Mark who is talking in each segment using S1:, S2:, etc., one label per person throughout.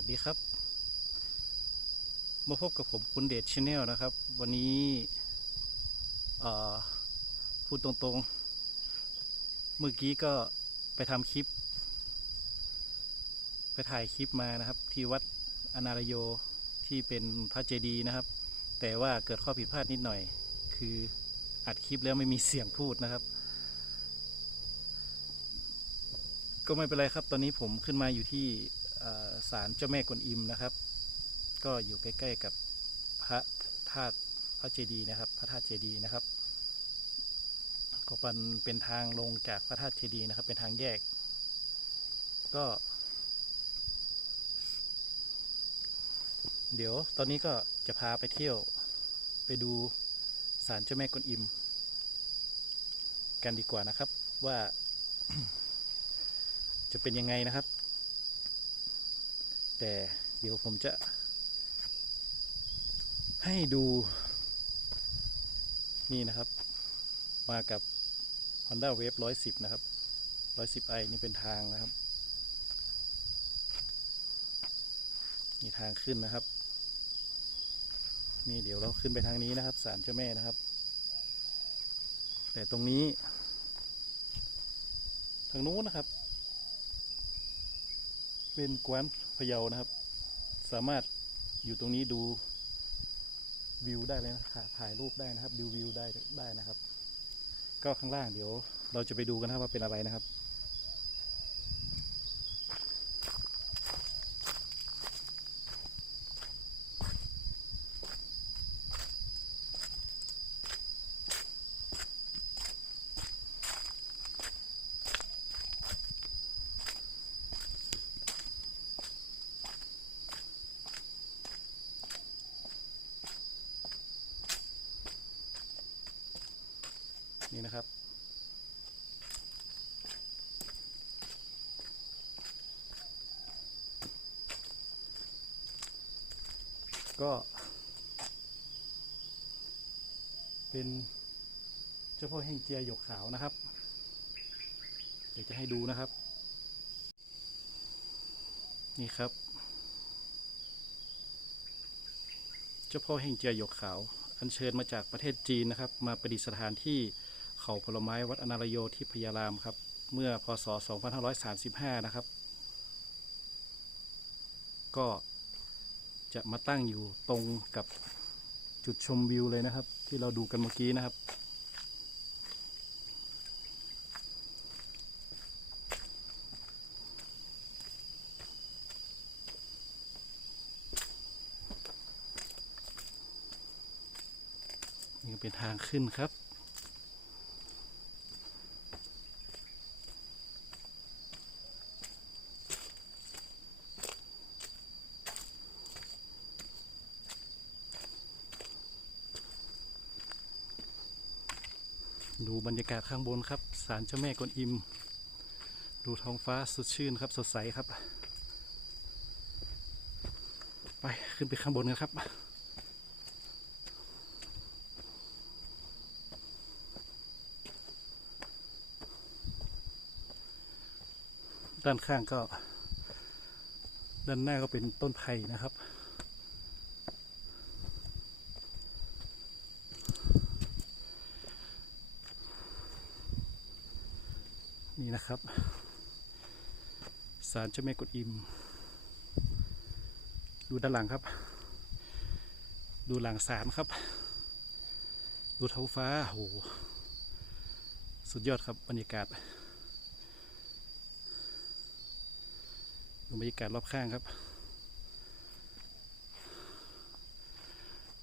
S1: สวัสดีครับ มาพบกับผมคุณเดชชาแนลนะครับ วันนี้พูดตรงๆ เมื่อกี้ก็ไปทำคลิป ไปถ่ายคลิปมานะครับ ที่วัดอนารโยที่เป็นพระเจดีย์นะครับ แต่ว่าเกิดข้อผิดพลาดนิดหน่อย คืออัดคลิปแล้วไม่มีเสียงพูดนะครับก็ไม่เป็นไรครับ ตอนนี้ผมขึ้นมาอยู่ที่ ศาลเจ้าแม่กวนอิมนะครับ ก็อยู่ใกล้ๆกับพระธาตุพระเจดีย์นะครับ พระธาตุเจดีย์นะครับก็เป็นเป็นทางลงจากพระธาตุเจดีย์นะครับ เป็นทางแยก ก็ เดี๋ยวตอนนี้ก็จะพาไปเที่ยวไปดูศาลเจ้าแม่กวนอิม กันดีกว่านะครับว่าจะเป็นยังไงนะครับ แต่เดี๋ยวผมจะให้ดูนี่นะครับ มากับ Honda Wave 110 นะครับ 110i นี่เป็นทางนะครับนี่ทางขึ้นนะครับ นี่เดี๋ยวเราขึ้นไปทางนี้นะครับศาลเจ้าแม่นะครับ แต่ตรงนี้ ทางนู้นนะครับ เป็นกวานพะเยานะครับ สามารถอยู่ตรงนี้ดูวิวได้เลยนะถ่าถ่ายรูปได้นะครับดูวิวได้ได้นะครับ ก็ข้างล่างเดี๋ยวเราจะไปดูกันนะครับว่าเป็นอะไรนะครับ นี่นะครับ ก็ เป็นเจ้าพ่อแห่งเจียหยกขาวนะครับ เดี๋ยวจะให้ดูนะครับ นี่ครับ เจ้าพ่อแห่งเจียหยกขาวอัญเชิญมาจากประเทศจีนนะครับ มาประดิษฐานที่ เขาผลไม้วัดอนารโยที่พยารามครับ เมื่อพศ 2535 นะครับ ก็จะมาตั้งอยู่ตรงกับจุดชมวิวเลยนะครับ ที่เราดูกันเมื่อกี้นะครับ นี่เป็นทางขึ้นครับ ดูบรรยากาศข้างบนครับศาลเจ้าแม่กวนอิม ดูท้องฟ้าสดชื่นครับสดใสครับ ไปขึ้นไปข้างบนกันครับด้านข้างก็ ด้านหน้าก็เป็นต้นไผ่นะครับ นี่นะครับศาลเจ้าแม่กวนอิม ดูด้านหลังครับ ดูหลังศาลครับ ดูท้องฟ้าโหสุดยอดครับบรรยากาศดูบรรยากาศรอบข้างครับ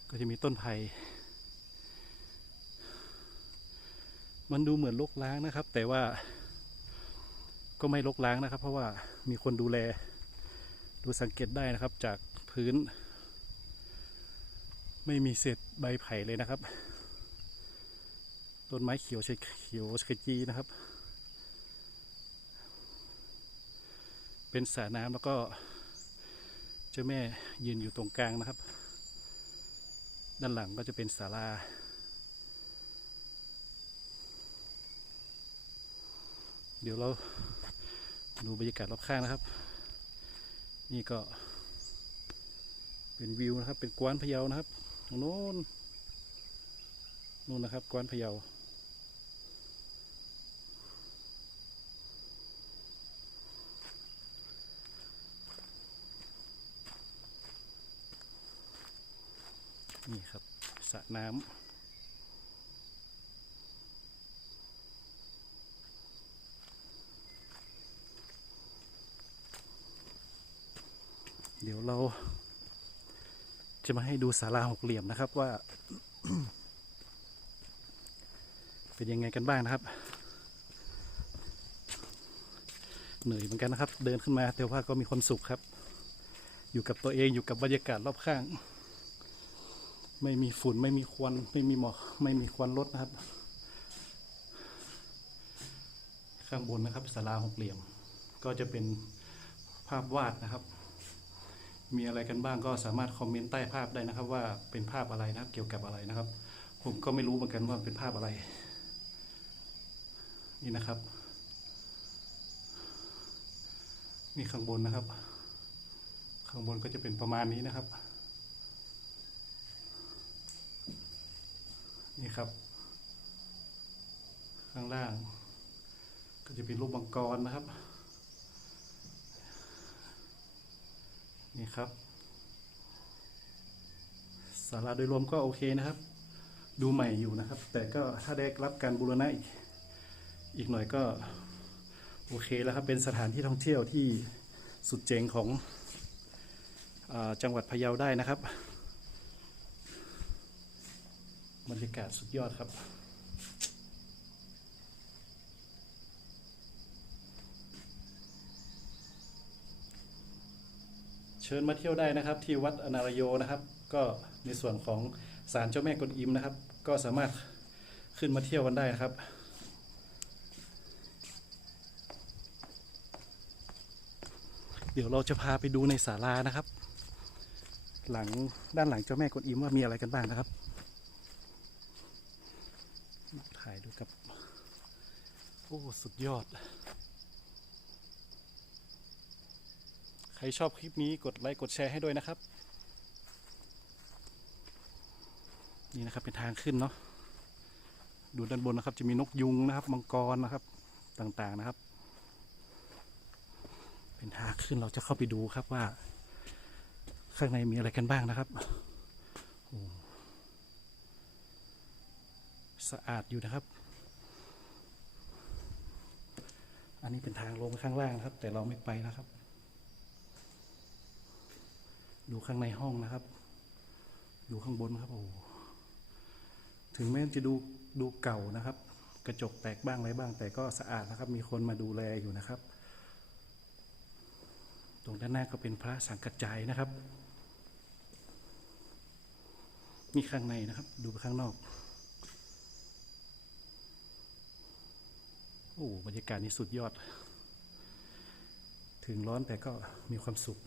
S1: ก็จะมีต้นไผ่มันดูเหมือนลกล้างนะครับ แต่ว่าก็ไม่ลกล้างนะครับ เพราะว่า มีคนดูแล ดูสังเกตได้นะครับ จากพื้น ไม่มีเศษใบไผ่เลยนะครับ ต้นไม้เขียวชเขียวขจีนะครับ เป็นสระน้ำแล้วก็เจ้าแม่ยืนอยู่ตรงกลางนะครับ ด้านหลังก็จะเป็นศาลาเดี๋ยวเรา ดูบรรยากาศรอบข้างนะครับ นี่ก็ เป็นวิวนะครับ เป็นกวานพะเยานะครับตรงโน้นนู่นนะครับกวานพะเยานี่ครับสระน้ำ เราจะมาให้ดูศาลาหกเหลี่ยมนะครับว่า เป็นยังไงกันบ้างนะครับ เหนื่อยเหมือนกันนะครับ เดินขึ้นมาแต่ว่าก็มีความสุขครับ อยู่กับตัวเองอยู่กับบรรยากาศรอบข้าง ไม่มีฝุ่นไม่มีควันไม่มีหมอกไม่มีควันรถนะครับ ข้างบนนะครับศาลาหกเหลี่ยม ก็จะเป็นภาพวาดนะครับ มีอะไรกันบ้างก็สามารถคอมเมนต์ใต้ภาพได้นะครับ ว่าเป็นภาพอะไรนะครับ เกี่ยวกับอะไรนะครับ ผมก็ไม่รู้เหมือนกันว่าเป็นภาพอะไร นี่นะครับ นี่ข้างบนนะครับ ข้างบนก็จะเป็นประมาณนี้นะครับ นี่ครับ ข้างล่าง ก็จะเป็นรูปมังกรนะครับ นี่ครับศาลาโดยรวมก็โอเคนะครับ ดูใหม่อยู่นะครับ แต่ก็ถ้าได้รับการบูรณะอีกอีกหน่อยก็โอเคแล้วครับ เป็นสถานที่ท่องเที่ยวที่สุดเจ๋งของอจังหวัดพะเยาได้นะครับบรรยากาศสุดยอดครับ เชิญมาเที่ยวได้นะครับ ที่วัดอนารโยนะครับ ก็ในส่วนของศาลเจ้าแม่กวนอิมนะครับ ก็สามารถขึ้นมาเที่ยวกันได้นะครับเดี๋ยวเราจะพาไปดูในศาลานะครับ หลังด้านหลังเจ้าแม่กวนอิมว่ามีอะไรกันบ้างนะครับ ถ่ายดูกับ โอ้ สุดยอด ใครชอบคลิปนี้กดไลค์กดแชร์ให้ด้วยนะครับ นี่นะครับเป็นทางขึ้นเนาะดูด้านบนนะครับ จะมีนกยุงนะครับมังกรนะครับต่างๆนะครับ เป็นทางขึ้นเราจะเข้าไปดูครับว่า ข้างในมีอะไรกันบ้างนะครับสะอาดอยู่นะครับ อันนี้เป็นทางลงข้างล่างนะครับ แต่เราไม่ไปนะครับ ดูข้างในห้องนะครับ ดูข้างบนครับโอ้โหถึงแม้จะดูดูเก่านะครับ กระจกแตกบ้างอะไรบ้าง แต่ก็สะอาดนะครับ มีคนมาดูแลอยู่นะครับ ตรงด้านหน้าก็เป็นพระสังกัจจายนะครับมีข้างในนะครับ ดูไปข้างนอกโอ้บรรยากาศนี้สุดยอด ถึงร้อนแต่ก็มีความสุข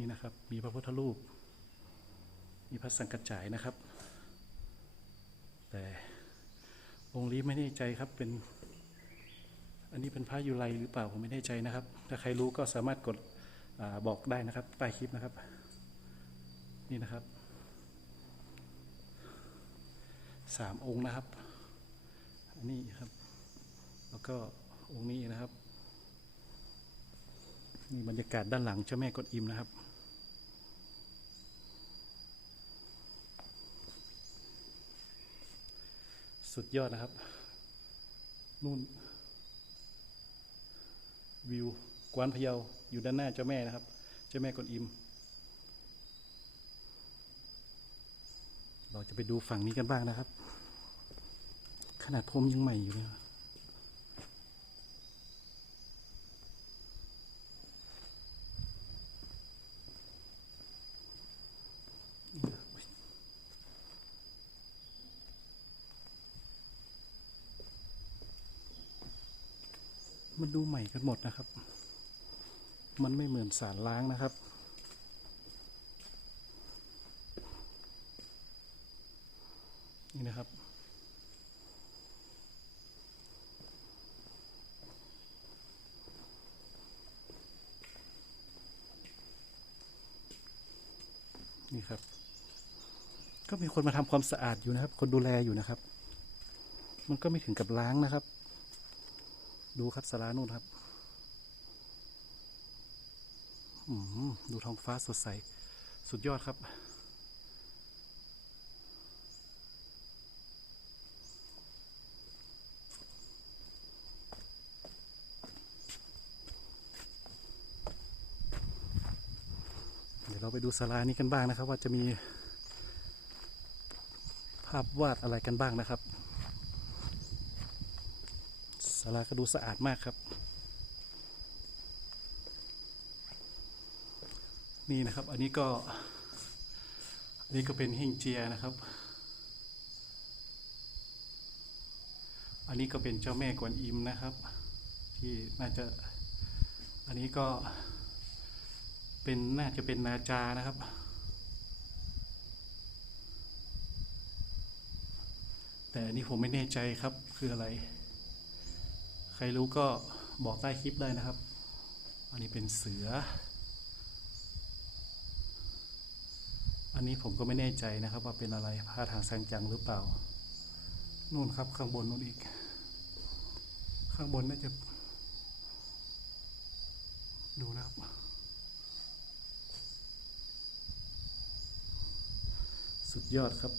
S1: นี่นะครับ มีพระพุทธรูป มีพระสังกัจจายนะครับ แต่องค์นี้ไม่แน่ใจครับเป็น อันนี้เป็นพระยุไรหรือเปล่าผมไม่แน่ใจนะครับ ถ้าใครรู้ก็สามารถกดอบอกได้นะครับ ใต้คลิปนะครับ นี่นะครับสามองค์นะครับ อันนี้ครับ แล้วก็องค์นี้นะครับนี่บรรยากาศด้านหลังเจ้าแม่กวนอิมนะครับ สุดยอดนะครับ นู่น วิว กวานพะเยา อยู่ด้านหน้าเจ้าแม่นะครับ เจ้าแม่กวนอิม เราจะไปดูฝั่งนี้กันบ้างนะครับ ขนาดพรมยังใหม่อยู่เลย หมดนะครับ มันไม่เหมือนสารล้างนะครับ นี่นะครับ นี่ครับ ก็มีคนมาทำความสะอาดอยู่นะครับ คนดูแลอยู่นะครับ มันก็ไม่ถึงกับล้างนะครับดูครับสารานู่นครับ ดูท้องฟ้าสดใส สุดยอดครับ เดี๋ยวเราไปดูศาลานี้กันบ้างนะครับ ว่าจะมีภาพวาดอะไรกันบ้างนะครับศาลาก็ดูสะอาดมากครับ นี่นะครับ อันนี้ก็อันนี้ก็เป็นเฮงเจียนะครับ อันนี้ก็เป็นเจ้าแม่กวนอิมนะครับ ที่น่าจะอันนี้ก็เป็นน่าจะเป็นนาจานะครับ แต่อันนี้ผมไม่แน่ใจครับคืออะไร ใครรู้ก็บอกใต้คลิปได้นะครับ อันนี้เป็นเสือ อันนี้ผมก็ไม่แน่ใจนะครับว่าเป็นอะไรผ้าทางแซงจังหรือเปล่า นู่นครับข้างบนนู่นอีก ข้างบนน่าจะ ดูนะครับ สุดยอดครับ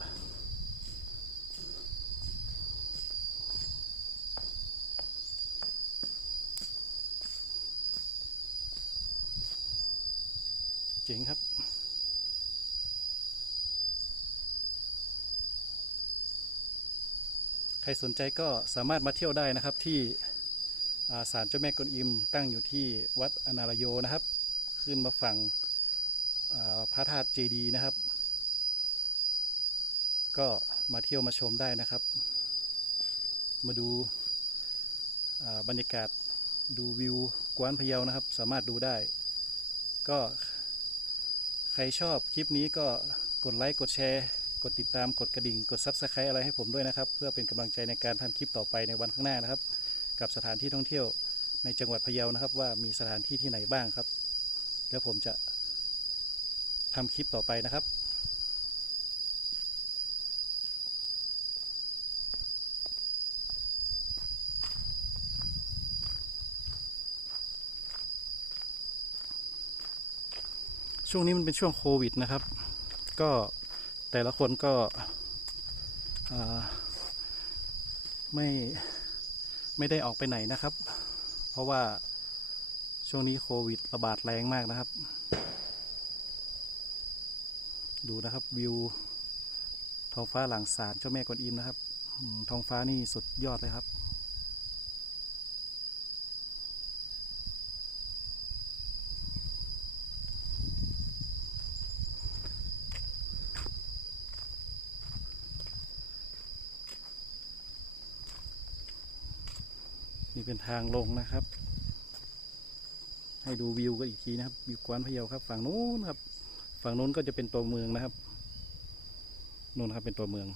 S1: เจ๋งครับ ใค รสนใจก็สามารถมาเที่ยวได้นะครับที่ศาลเจ้าแม่กวนอิม ตั้งอยู่ที่วัดอนารโยนะครับ ขึ้นมาฝั่งพระธาตุเจดีนะครับ ก็มาเที่ยวมาชมได้นะครับ มาดูาบรรยากาศดูวิวกวานพะเยานะครับ สามารถดูได้ ก็ใครชอบคลิปนี้ก็กดไลค์กดแชร์ กดติดตามกดกระดิ่ง กด Subscribe อะไรให้ผมด้วยนะครับ เพื่อเป็นกำลังใจในการทำคลิปต่อไปในวันข้างหน้านะครับ กับสถานที่ท่องเที่ยวในจังหวัดพะเยานะครับว่ามีสถานที่ที่ไหนบ้างครับ แล้วผมจะทำคลิปต่อไปนะครับช่วงนี้มันเป็นช่วงโควิดนะครับ ก็ แต่ละคนก็ไม่ไม่ได้ออกไปไหนนะครับ เพราะว่าช่วงนี้โควิดระบาดแรงมากนะครับ ดูนะครับวิวท้องฟ้าหลังศาลเจ้าแม่กวนอิมนะครับท้องฟ้านี่สุดยอดเลยครับ ทางลงนะครับ ให้ดูวิวกันอีกทีนะครับวิวกวานพะเยาครับ ฝั่งนู้นครับ ฝั่งนู้นก็จะเป็นตัวเมืองนะครับนู่นครับเป็นตัวเมือง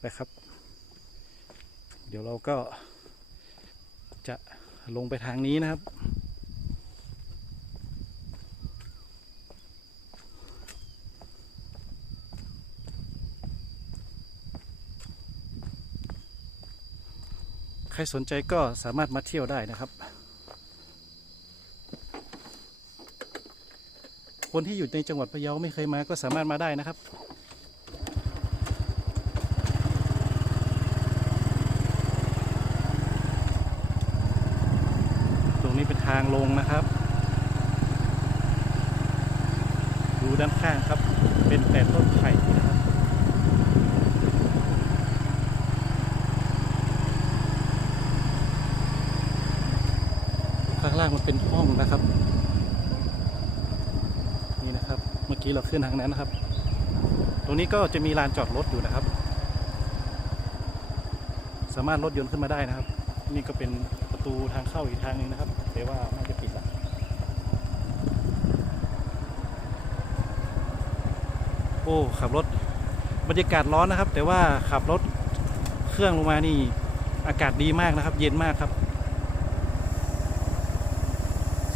S1: ไปครับ เดี๋ยวเราก็จะลงไปทางนี้นะครับ ใครสนใจก็สามารถมาเที่ยวได้นะครับ คนที่อยู่ในจังหวัดพะเยาไม่เคยมาก็สามารถมาได้นะครับ ตรงนี้เป็นทางลงนะครับ ดูด้านข้างครับ เป็นแต่ต้นไผ่นะครับ ข้างล่างมันเป็นห้องนะครับ นี่นะครับ เมื่อกี้เราขึ้นทางนั้นนะครับ ตรงนี้ก็จะมีลานจอดรถอยู่นะครับ สามารถรถยนต์ขึ้นมาได้นะครับ นี่ก็เป็นประตูทางเข้าอีกทางหนึ่งนะครับ แต่ว่าน่าจะปิดละโอ้ขับรถบรรยากาศร้อนนะครับ แต่ว่าขับรถเครื่องลงมานี่อากาศดีมากนะครับ เย็นมากครับ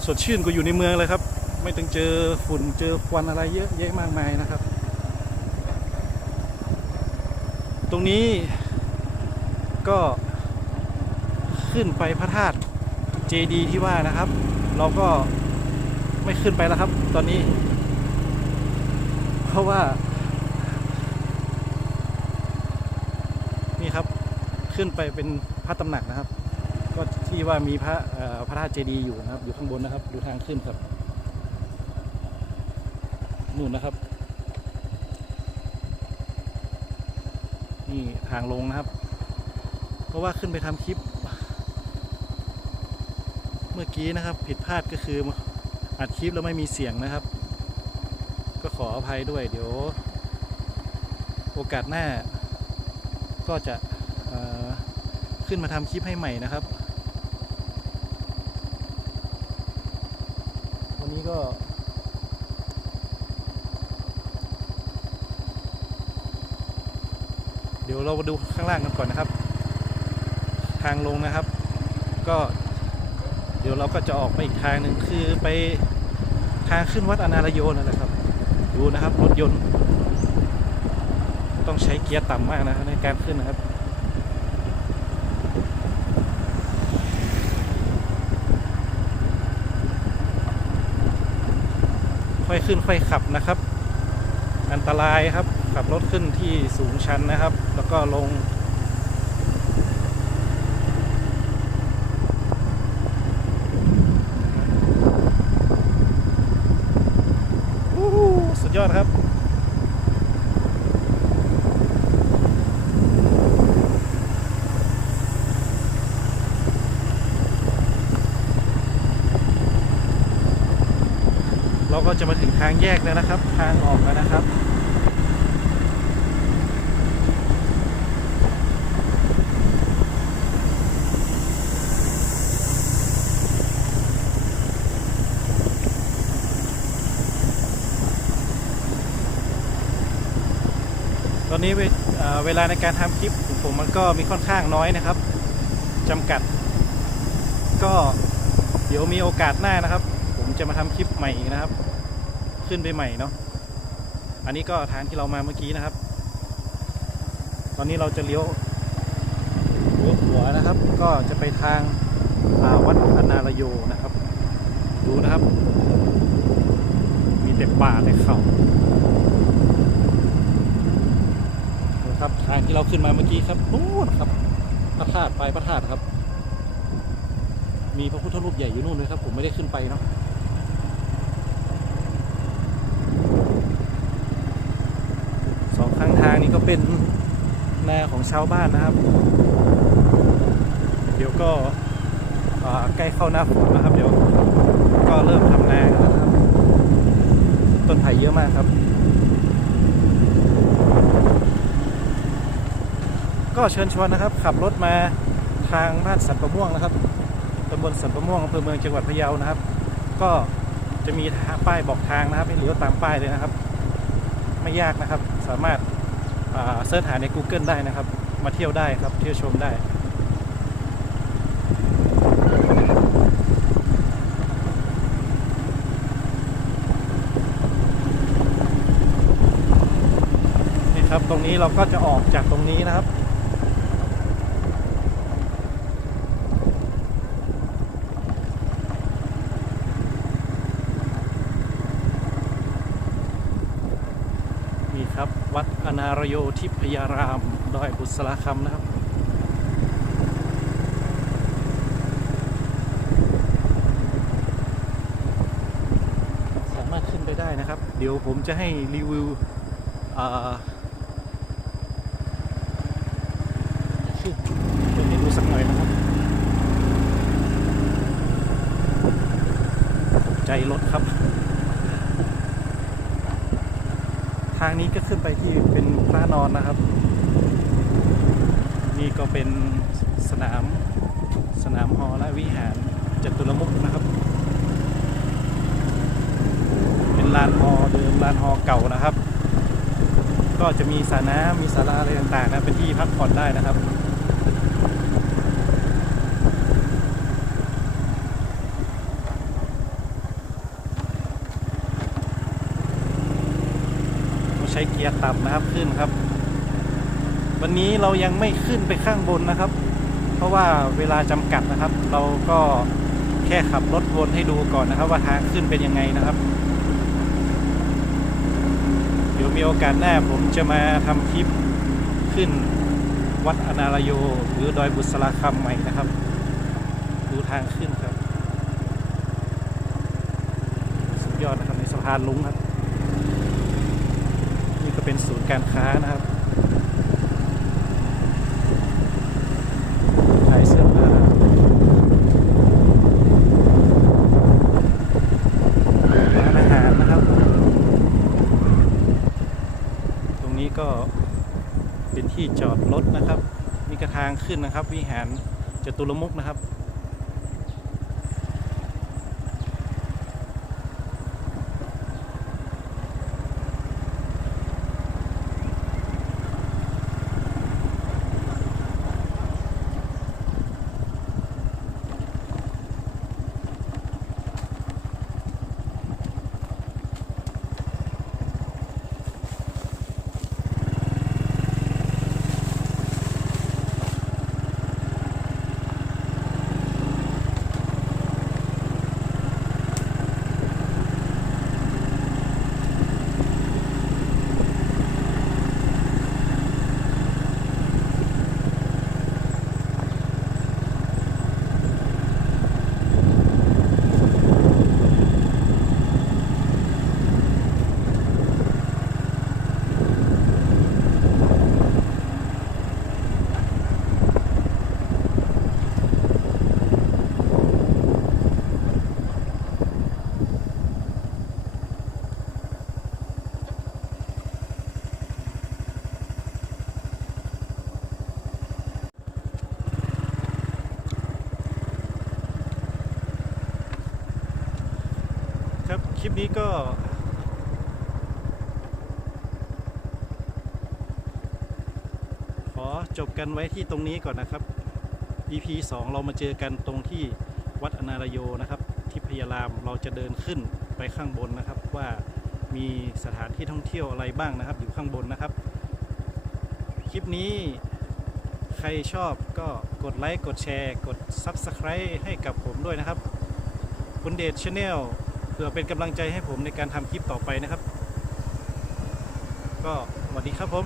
S1: สดชื่นกว่าอยู่ในเมืองเลยครับ ไม่ต้องเจอฝุ่นเจอควันอะไรเยอะแยะมากมายนะครับ ตรงนี้ก็ขึ้นไปพระธาตุ เจดีที่ว่านะครับ เราก็ไม่ขึ้นไปแล้วครับ ตอนนี้ เพราะว่า นี่ครับขึ้นไปเป็นพระตำหนักนะครับ ก็ที่ว่ามีพระพระธาตุเจดีย์อยู่นะครับ อยู่ข้างบนนะครับ ดูทางขึ้นครับนู่นนะครับ นี่ทางลงนะครับ เพราะว่าขึ้นไปทำคลิป เมื่อกี้นะครับผิดพลาดก็คืออัดคลิปแล้วไม่มีเสียงนะครับ ก็ขออภัยด้วย เดี๋ยว โอกาสหน้า ก็จะขึ้นมาทำคลิปให้ใหม่นะครับ วันนี้ก็เดี๋ยวเรามาดูข้างล่างกันก่อนนะครับ ทางลงนะครับ ก็ ดี๋ยวเราก็จะออกไปอีกทางหนึ่งคือไปทางขึ้นวัดอนารโยนั่นแหละครับ ดูนะครับรถยนต์ ต้องใช้เกียร์ต่ำมากนะในการขึ้นนะครับค่อยขึ้นค่อยขับนะครับ อันตรายครับขับรถขึ้นที่สูงชันนะครับ แล้วก็ลง วู้ฮู้สุด ยอดครับเราก็จะมาถึงทางแยกแล้วนะครับ ทางออกแล้วนะครับ อนนี้เวลาในการทำคลิปผมมันก็มีค่อนข้างน้อยนะครับจำกัด ก็เดี๋ยวมีโอกาสหน้านะครับ ผมจะมาทำคลิปใหม่อีกนะครับ ขึ้นไปใหม่เนาะอันนี้ก็ทางที่เรามาเมื่อกี้นะครับ ตอนนี้เราจะเลี้ยวเลี้ยวหัวนะครับ ก็จะไปทางาวัดอนารโยนะครับ ดูนะครับ มีแต่ป่าแต่เขา นะครับ ทางที่เราขึ้นมาเมื่อกี้ครับนู่นครับพระธาตุไปพระธาตุครับ มีพระพุทธรูปใหญ่อยู่นู่นเลยครับ ผมไม่ได้ขึ้นไปเนาะสองข้างทางนี้ก็เป็นนาของชาวบ้านนะครับ เดี๋ยวก็ใกล้เข้าหน้าฝนนะครับ เดี๋ยวก็เริ่มทำนากันแล้วนะครับ ต้นไผ่เยอะมากครับ ก็เชิญชวนนะครับ ขับรถมาทางบ้านสันประม่วงนะครับตำบลสันประม่วงอำเภอเมืองจังหวัดพะเยานะครับ ก็จะมีทางป้ายบอกทางนะครับให้เลี้ยวตามป้ายเลยนะครับ ไม่ยากนะครับ สามารถอ่าเสิร์ชหาใน Google ได้นะครับ มาเที่ยวได้ครับ เที่ยวชมได้นี่ครับตรงนี้เราก็จะออกจากตรงนี้นะครับ นี่ครับ วัดอนาร โยทิพยาราม ดอยบุษราคำนะครับ สามารถขึ้นไปได้นะครับ เดี๋ยวผมจะให้รีวิวขึ้นเดี๋ยวดูสักหน่อยนะครับตกใจรถครับ ทางนี้ก็ขึ้นไปที่เป็นพระนอนนะครับ นี่ก็เป็นสนามสนามหอและวิหารจตุรมุกนะครับ เป็นลานฮอเดิมลานฮอเก่านะครับ ก็จะมีสระน้ำมีศาลาอะไรต่างๆนะเป็นที่พักผ่อนได้นะครับ เกียร์ต่ำนะครับขึ้นครับ วันนี้เรายังไม่ขึ้นไปข้างบนนะครับ เพราะว่าเวลาจำกัดนะครับ เราก็แค่ขับรถวนให้ดูก่อนนะครับ ว่าทางขึ้นเป็นยังไงนะครับ เดี๋ยวมีโอกาสหน้าผมจะมาทำคลิปขึ้นวัดอนารโยหรือดอยบุษราคำใหม่นะครับ ดูทางขึ้นครับ สุดยอดนะครับในสะพานลุงครับ เป็นศูนย์การค้านะครับขายเสื้อผ้าร้านอาหารนะครับ ตรงนี้ก็เป็นที่จอดรถนะครับ มีกระทางขึ้นนะครับ วิหารจตุรมุกนะครับ ลิปนี้ก็ ขอจบกันไว้ที่ตรงนี้ก่อนนะครับ EP 2 เรามาเจอกันตรงที่วัดอนารโยนะครับ ที่พยารามเราจะเดินขึ้นไปข้างบนนะครับ ว่ามีสถานที่ท่องเที่ยวอะไรบ้างนะครับ อยู่ข้างบนนะครับ คลิปนี้ใครชอบก็กดไลค์ กดแชร์ กด Subscribe ให้กับผมด้วยนะครับ คุณเดชชาแนล เพื่อเป็นกำลังใจให้ผมในการทำคลิปต่อไปนะครับ ก็สวัสดีครับผม